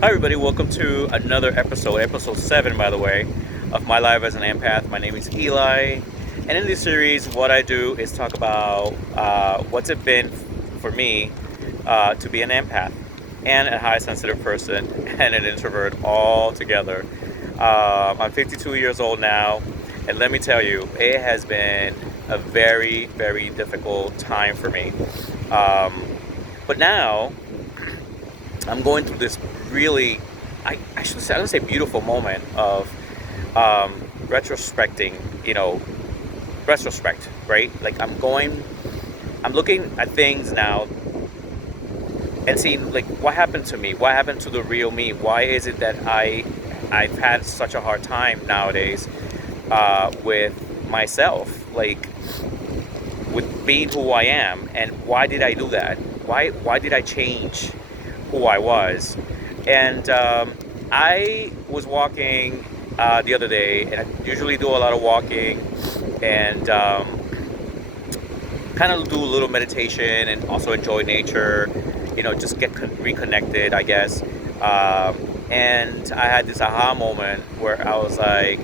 Hi, everybody. Welcome to another episode 7, by the way, of My Life as an Empath. My name is Eli, and in this series, what I do is talk about what's it been for me to be an empath and a high sensitive person and an introvert all together. I'm 52 years old now, and let me tell you, it has been a very, very difficult time for me. Um, but now, I'm going through this really, I don't say beautiful moment of um, retrospecting, you know, retrospect, right? Like I'm looking at things now and seeing like what happened to me, what happened to the real me, why is it that I've had such a hard time nowadays with myself, like with being who I am, and why did I do that? Why did I change who I was? And I was walking the other day, and I usually do a lot of walking, and kind of do a little meditation, and also enjoy nature. Just get reconnected, I guess. And I had this aha moment where I was like,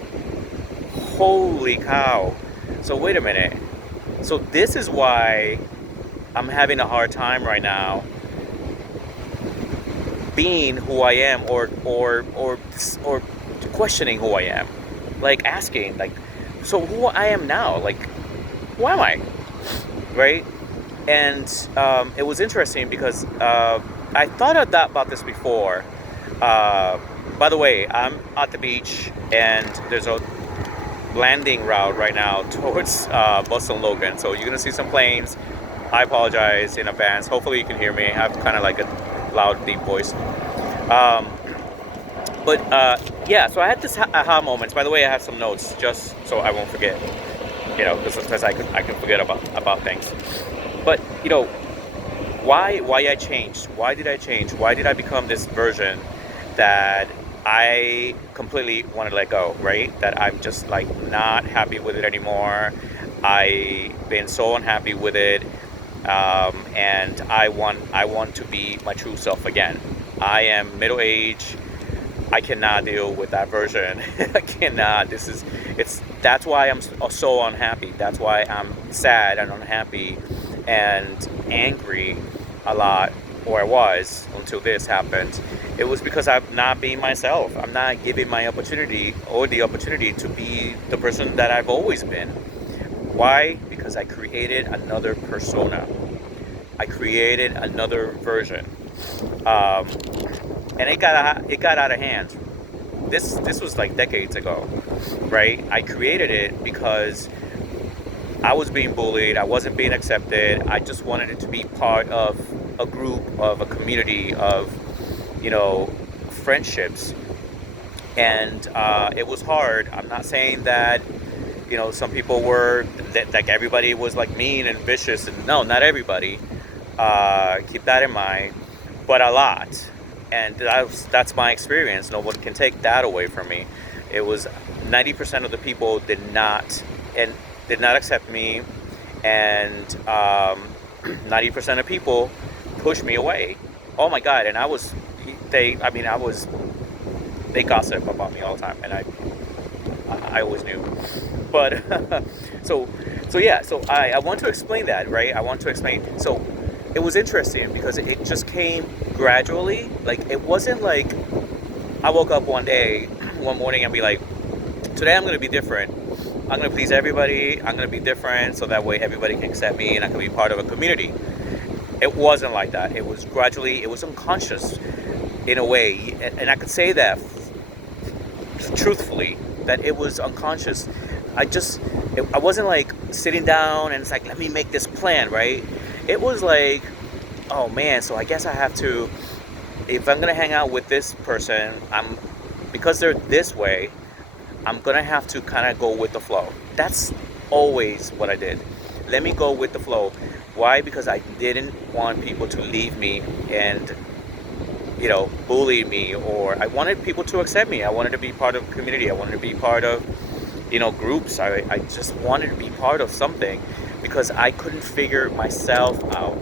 "Holy cow!" So wait a minute. So this is why I'm having a hard time right now being who I am, or questioning who I am, like asking, like, so who I am now, like, who am I, right? And it was interesting because I thought of that about this before. Uh, by the way, I'm at the beach, and there's a landing route right now towards Boston Logan, so you're gonna see some planes. I apologize in advance. Hopefully you can hear me. I have kind of like a loud, deep voice. Um, but yeah, so I had this aha moments. By the way, I have some notes just so I won't forget. Because I can forget about things. But why I changed? Why did I change? Why did I become this version that I completely want to let go? Right? That I'm just like not happy with it anymore. I've been so unhappy with it, and I want to be my true self again. I am middle age. I cannot deal with that version. I cannot. That's why I'm so unhappy. That's why I'm sad and unhappy and angry a lot, or I was until this happened. It was because I'm not being myself. I'm not giving my opportunity or the opportunity to be the person that I've always been. Why? Because I created another persona. I created another version. Um, and it got out of hand. This was like decades ago, right? I created it because I was being bullied. I wasn't being accepted. I just wanted it to be part of a group, of a community, of you know friendships. And it was hard. I'm not saying that some people were that like everybody was like mean and vicious, and no, not everybody. Keep that in mind, but a lot. And that's my experience. No one can take that away from me. It was 90% of the people did not accept me, and 90% of people pushed me away. Oh my God! And they gossip about me all the time, and I always knew. But so yeah, so I want to explain that, right? I want to explain. So it was interesting because it just came gradually. Like, it wasn't like I woke up one morning, and be like, today I'm going to be different. I'm going to please everybody. I'm going to be different so that way everybody can accept me and I can be part of a community. It wasn't like that. It was gradually, it was unconscious in a way. And I could say that truthfully, that it was unconscious. I wasn't like sitting down and it's like, let me make this plan, right? It was like, oh man, so I guess I have to, if I'm gonna hang out with this person, because they're this way, I'm gonna have to kind of go with the flow. That's always what I did. Let me go with the flow. Why? Because I didn't want people to leave me and bully me, or I wanted people to accept me. I wanted to be part of a community. I wanted to be part of groups. I just wanted to be part of something because I couldn't figure myself out.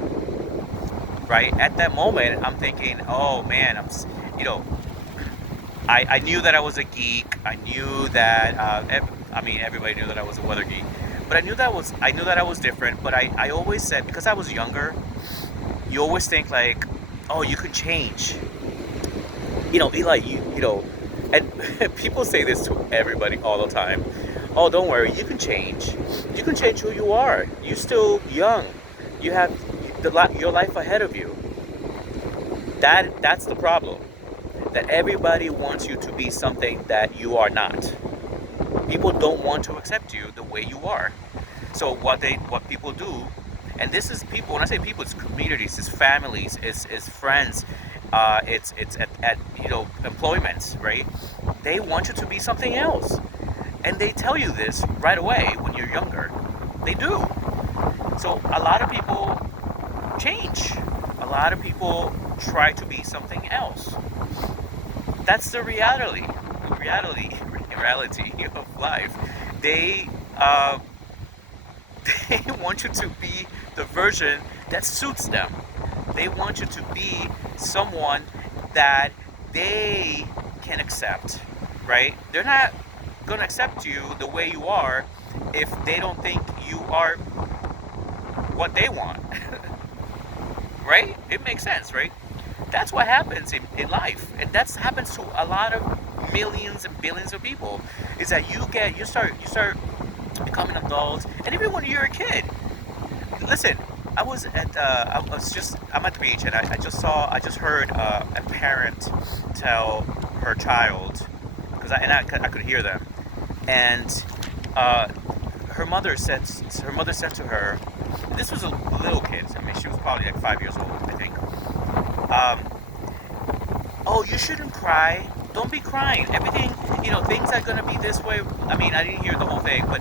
Right at that moment, I'm thinking, oh man, you know, I knew that I was a geek. I knew that I mean everybody knew that I was a weather geek, but I knew that I was different. But I always said, because I was younger, you always think like, oh, you could change. Eli, and people say this to everybody all the time. Oh, don't worry, you can change. You can change who you are. You're still young. You have your life ahead of you. That's the problem. That everybody wants you to be something that you are not. People don't want to accept you the way you are. So what people do, and this is people. When I say people, it's communities, it's families, it's friends, it's at employment, right? They want you to be something else, and they tell you this right away when you're younger. They do. So a lot of people change. A lot of people try to be something else. That's the reality of life. They uh, they want you to be the version that suits them. They want you to be someone that they can accept, right? They're not gonna accept you the way you are if they don't think you are what they want, right? It makes sense, right? That's what happens in life, and that's happens to a lot of millions and billions of people. Is that you start becoming an adult, and even when you're a kid. Listen, I'm at the beach, and I just heard a parent tell her child, I could hear them, and uh, her mother said to her, this was a little kid. I mean, she was probably like 5 years old, I think. Um, oh, you shouldn't cry. Don't be crying. Everything, things are gonna be this way. I mean, I didn't hear the whole thing, but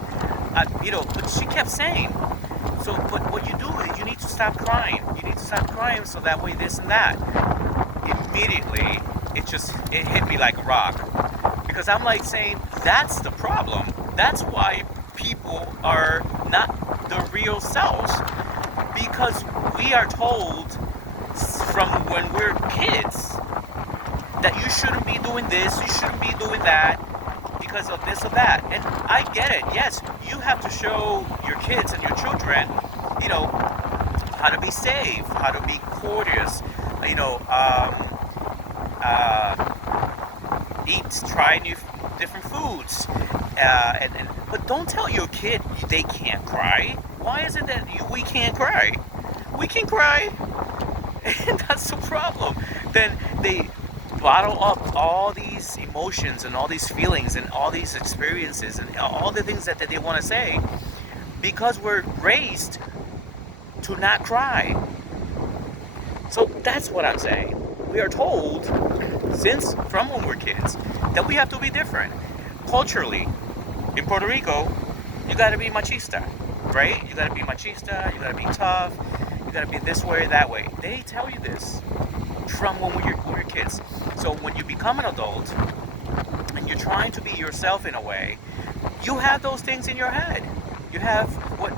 she kept saying. So, but what you do is you need to stop crying. You need to stop crying so that way this and that. Immediately, it hit me like a rock, because I'm like saying that's the problem. That's why people are not the real selves, because we are told from when we're kids that you shouldn't be doing this, you shouldn't be doing that because of this or that. And I get it. Yes, you have to show your kids and your children, how to be safe, how to be courteous, try different foods, but don't tell your kid they can't cry. Why is it that we can't cry? We can cry, and that's the problem. Then they bottle up all these emotions and all these feelings and all these experiences and all the things that they want to say, because we're raised to not cry. So that's what I'm saying. We are told, since from when we're kids, that we have to be different. Culturally, in Puerto Rico, you gotta be machista, right? You gotta be machista, you gotta be tough, you gotta be this way or that way. They tell you this from when we're kids. So when you become an adult and you're trying to be yourself in a way, you have those things in your head. You have what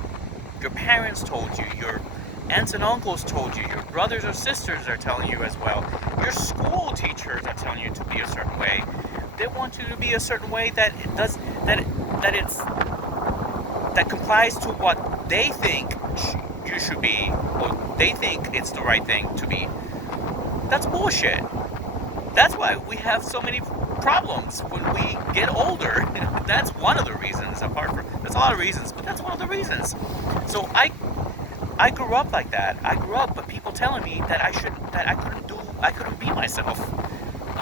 your parents told you, your aunts and uncles told you, your brothers or sisters are telling you as well. Your school teachers are telling you to be a certain way. They want you to be a certain way that it does that complies to what they think you should be, or they think it's the right thing to be. That's bullshit. That's why we have so many problems when we get older. That's one of the reasons. There's a lot of reasons, but that's one of the reasons. So I grew up like that. I grew up, but people telling me that I couldn't be myself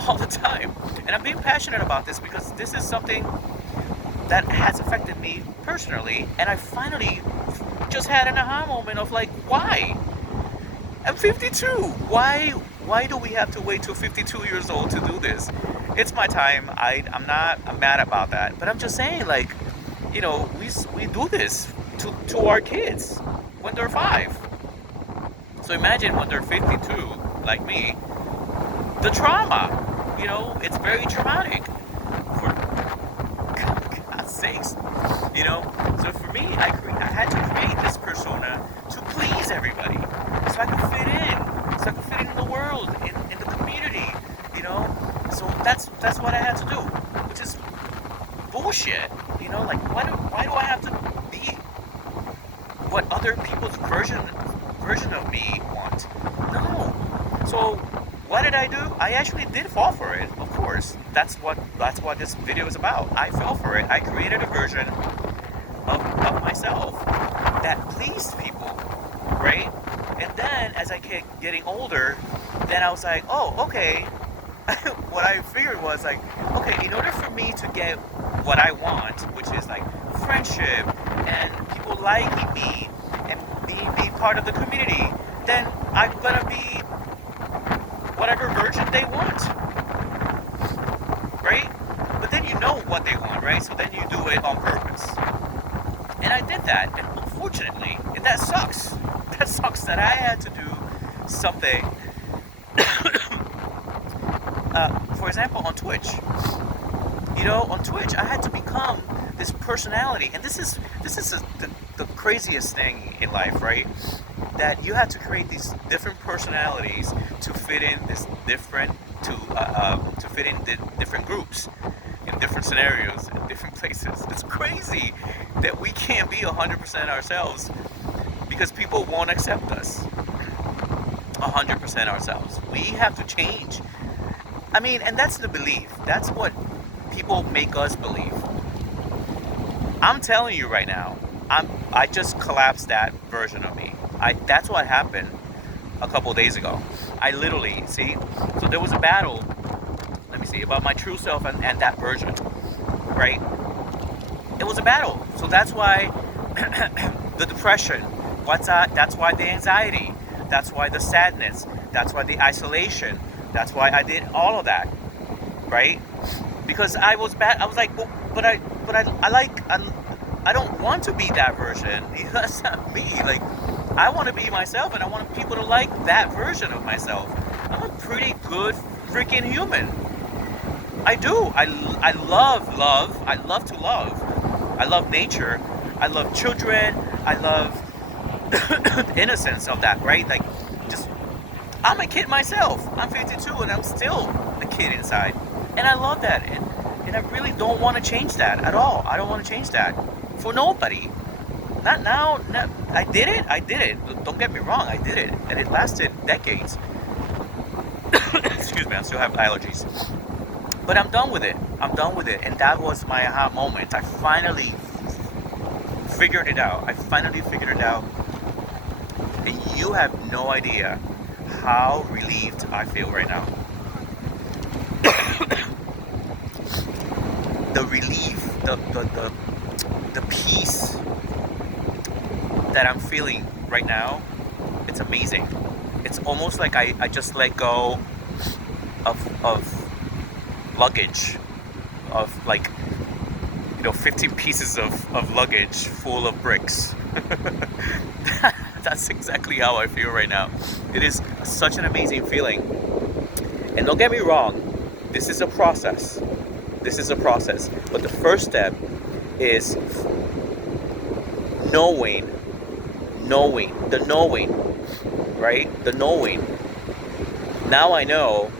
all the time. And I'm being passionate about this because this is something that has affected me personally, and I finally just had an aha moment of like, why? I'm 52. Why do we have to wait till 52 years old to do this? It's my time. I'm mad about that. But I'm just saying, like, we do this to our kids when they're 5. So imagine when they're 52, like me, the trauma. It's very traumatic. For God's sakes, So for me, I had to create this persona to please everybody, so I could fit in, in the world, in the community, that's what I had to do, which is bullshit. You know, like why do I have to be what other people's version of me want? No. So what did I do? I actually did fall for it. Of course, that's what this video is about. I fell for it. I created a version of myself that pleased people, right? And then as I kept getting older, then I was like, oh, okay. What I figured was like, okay, in order for me to get what I want, which is like friendship and people liking me and being part of the community, then I'm gonna be whatever version they want, right? But then you know what they want, right? So then you do it on purpose. And I did that, and unfortunately, and that sucks. That sucks that I had to do something. For example, on Twitch. You know, on Twitch, I had to become this personality, and this is the craziest thing in life, right? That you have to create these different personalities to fit in this different to fit in the different groups, in different scenarios, in different places. It's crazy that we can't be 100% ourselves because people won't accept us 100% ourselves. We have to change. I mean, and that's the belief. That's what people make us believe. I'm telling you right now, I just collapsed that version of me. That's what happened a couple days ago. I literally, see, so there was a battle, let me see, about my true self and that version, right? It was a battle. So that's why the depression, that's why the anxiety, that's why the sadness, that's why the isolation, that's why I did all of that, right? Because I was bad. I was like, well, I don't want to be that version. That's not me. Like, I want to be myself, and I want people to like that version of myself. I'm a pretty good freaking human. I do. I love love. I love to love. I love nature. I love children. I love the innocence of that, right? Like, just, I'm a kid myself. I'm 52, and I'm still a kid inside. And I love that. And I really don't want to change that at all. I don't want to change that. For nobody. Not now. I did it. Don't get me wrong. I did it. And it lasted decades. Excuse me. I still have allergies. But I'm done with it. And that was my aha moment. I finally figured it out. And you have no idea how relieved I feel right now. The relief, the peace that I'm feeling right now, it's amazing. It's almost like I just let go of luggage, of like, 15 pieces of luggage full of bricks. That's exactly how I feel right now. It is such an amazing feeling. And don't get me wrong, this is a process. But the first step is knowing, right? The knowing. Now I know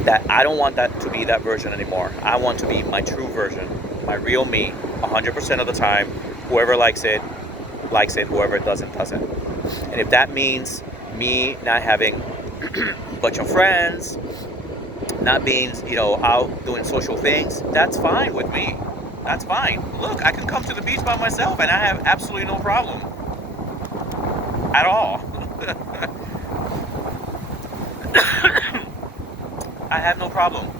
that I don't want that to be that version anymore. I want to be my true version, my real me, 100% of the time. Whoever likes it, whoever doesn't. And if that means me not having a bunch of friends, not being, out doing social things, that's fine with me. That's fine. Look, I can come to the beach by myself and I have absolutely no problem. At all. I have no problem.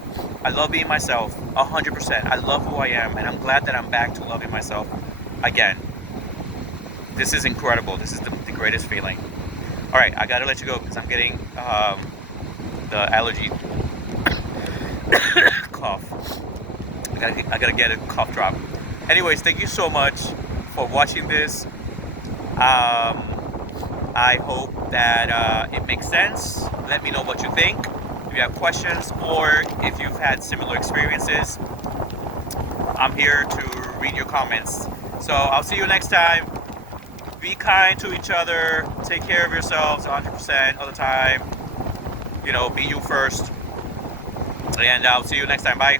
I love being myself, 100%. I love who I am, and I'm glad that I'm back to loving myself again. This is incredible. This is the greatest feeling. All right, I gotta let you go because I'm getting the allergy cough. I gotta get a cough drop. Anyways, thank you so much for watching this. I hope that it makes sense. Let me know what you think. If you have questions or if you've had similar experiences, I'm here to read your comments. So I'll see you next time. Be kind to each other. Take care of yourselves 100% of the time. Be you first. And I'll see you next time. Bye.